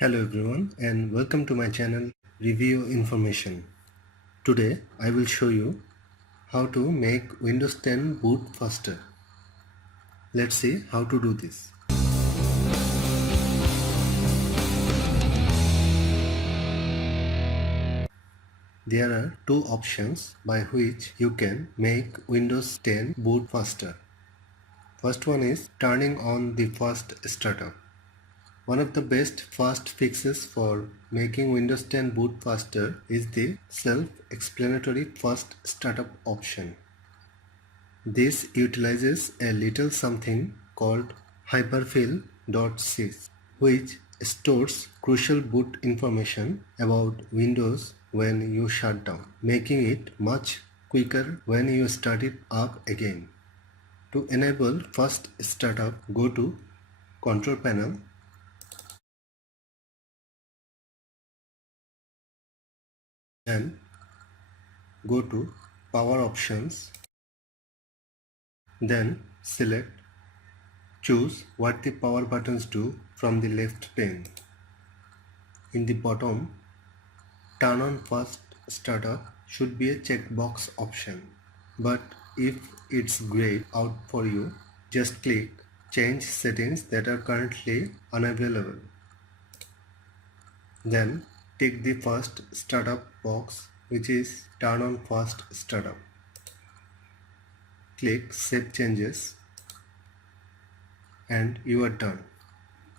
Hello everyone and welcome to my channel Review Information. Today I will show you how to make Windows 10 boot faster. Let's see how to do this. There are two options by which you can make Windows 10 boot faster. First one is turning on the fast startup. One of the best fast fixes for making Windows 10 boot faster is the self-explanatory fast startup option. This utilizes a little something called hyperfill.sys, which stores crucial boot information about Windows when you shut down, making it much quicker when you start it up again. To enable fast startup, go to Control Panel, then go to Power Options, then choose what the power buttons do from the left pane. In the bottom, Turn on fast startup should be a checkbox option, but if it's grayed out for you, just click Change settings that are currently unavailable. Then tick the fast startup box, which is Turn on fast startup. Click Save Changes and you are done.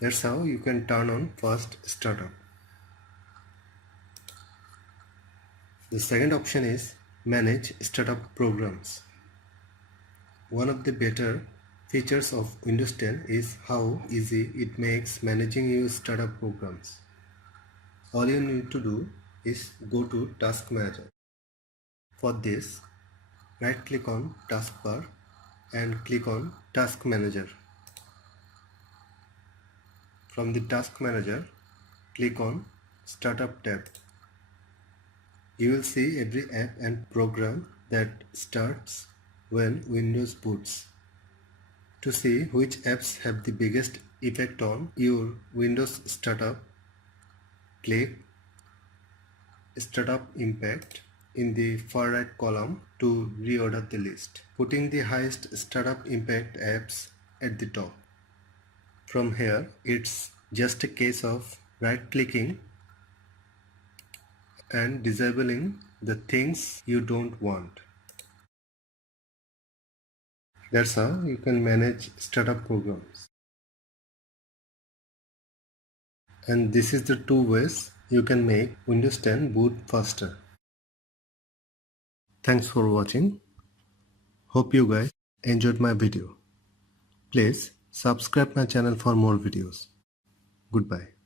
That's how you can turn on fast startup. The second option is Manage Startup Programs. One of the better features of Windows 10 is how easy it makes managing your startup programs. All you need to do is go to Task Manager. For this, right click on Taskbar and click on Task Manager. From the Task Manager, click on Startup tab. You will see every app and program that starts when Windows boots. To see which apps have the biggest effect on your Windows startup, click Startup Impact in the far right column to reorder the list, putting the highest startup impact apps at the top. From here, it's just a case of right-clicking and disabling the things you don't want. That's how you can manage startup programs. And this is the two ways you can make Windows 10 boot faster. Thanks for watching. Hope you guys enjoyed my video. Please subscribe my channel for more videos. Goodbye.